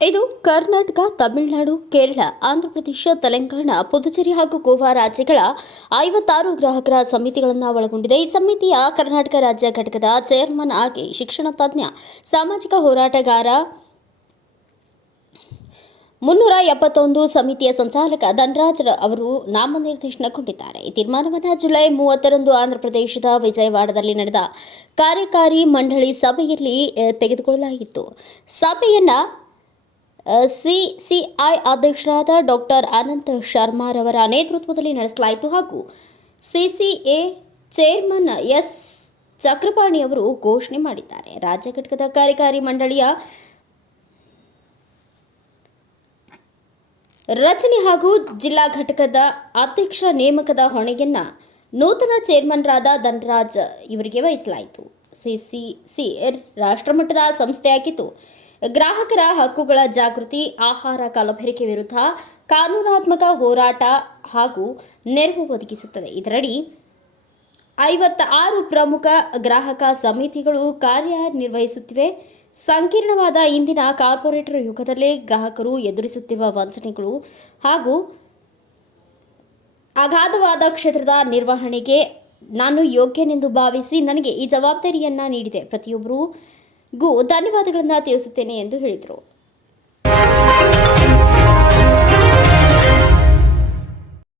ಇದು ಕರ್ನಾಟಕ, ತಮಿಳುನಾಡು, ಕೇರಳ ಆಂಧ್ರಪ್ರದೇಶ ತೆಲಂಗಾಣ, ಪುದುಚೇರಿ ಹಾಗೂ ಗೋವಾ ರಾಜ್ಯಗಳ ಐವತ್ತಾರು ಗ್ರಾಹಕರ ಸಮಿತಿಗಳನ್ನು ಒಳಗೊಂಡಿದೆ. ಈ ಸಮಿತಿಯ ಕರ್ನಾಟಕ ರಾಜ್ಯ ಘಟಕದ ಚೇರ್ಮನ್ ಆಗಿ ಶಿಕ್ಷಣ ತಜ್ಞ, ಸಾಮಾಜಿಕ ಹೋರಾಟಗಾರ ಮುನ್ನೂರ ಎಪ್ಪತ್ತೊಂದು ಸಮಿತಿಯ ಸಂಚಾಲಕ ಧನರಾಜ್ ಅವರು ನಾಮನಿರ್ದೇಶನಗೊಂಡಿದ್ದಾರೆ. ಈ ತೀರ್ಮಾನವನ್ನು ಜುಲೈ ಮೂವತ್ತರಂದು ಆಂಧ್ರಪ್ರದೇಶದ ವಿಜಯವಾಡದಲ್ಲಿ ನಡೆದ ಕಾರ್ಯಕಾರಿ ಮಂಡಳಿ ಸಭೆಯಲ್ಲಿ ತೆಗೆದುಕೊಳ್ಳಲಾಗಿತ್ತು. ಸಭೆಯನ್ನು ಸಿಸಿಐ ಅಧ್ಯಕ್ಷರಾದ ಡಾಕ್ಟರ್ ಅನಂತ ಶರ್ಮಾರವರ ನೇತೃತ್ವದಲ್ಲಿ ನಡೆಸಲಾಯಿತು ಹಾಗೂ ಸಿಸಿಎ ಚೇರ್ಮನ್ ಎಸ್ ಚಕ್ರಪಾಣಿ ಅವರು ಘೋಷಣೆ ಮಾಡಿದ್ದಾರೆ. ರಾಜ್ಯ ಘಟಕದ ಕಾರ್ಯಕಾರಿ ಮಂಡಳಿಯ ರಚನೆ ಹಾಗೂ ಜಿಲ್ಲಾ ಘಟಕದ ಅಧ್ಯಕ್ಷ ನೇಮಕದ ಹೊಣೆಯನ್ನ ನೂತನ ಚೇರ್ಮನ್ರಾದ ಧನರಾಜ್ ಇವರಿಗೆ ವಹಿಸಲಾಯಿತು. ಸಿಸಿಸಿ ರಾಷ್ಟ್ರಮಟ್ಟದ ಸಂಸ್ಥೆಯಾಗಿದ್ದು ಗ್ರಾಹಕರ ಹಕ್ಕುಗಳ ಜಾಗೃತಿ, ಆಹಾರ ಕಲಬೆರಕೆ ವಿರುದ್ಧ ಕಾನೂನಾತ್ಮಕ ಹೋರಾಟ ಹಾಗೂ ನೆರವು ಒದಗಿಸುತ್ತದೆ. ಇದರಡಿ ಐವತ್ತ ಆರು ಪ್ರಮುಖ ಗ್ರಾಹಕ ಸಮಿತಿಗಳು ಕಾರ್ಯನಿರ್ವಹಿಸುತ್ತಿವೆ. ಸಂಕೀರ್ಣವಾದ ಇಂದಿನ ಕಾರ್ಪೊರೇಟರ್ ಯುಗದಲ್ಲಿ ಗ್ರಾಹಕರು ಎದುರಿಸುತ್ತಿರುವ ವಂಚನೆಗಳು ಹಾಗೂ ಅಗಾಧವಾದ ಕ್ಷೇತ್ರದ ನಿರ್ವಹಣೆಗೆ ನಾನು ಯೋಗ್ಯನೆಂದು ಭಾವಿಸಿ ನನಗೆ ಈ ಜವಾಬ್ದಾರಿಯನ್ನು ನೀಡಿದೆ. ಪ್ರತಿಯೊಬ್ಬರಿಗೂ ಧನ್ಯವಾದಗಳನ್ನು ತಿಳಿಸುತ್ತೇನೆ ಎಂದು ಹೇಳಿದರು.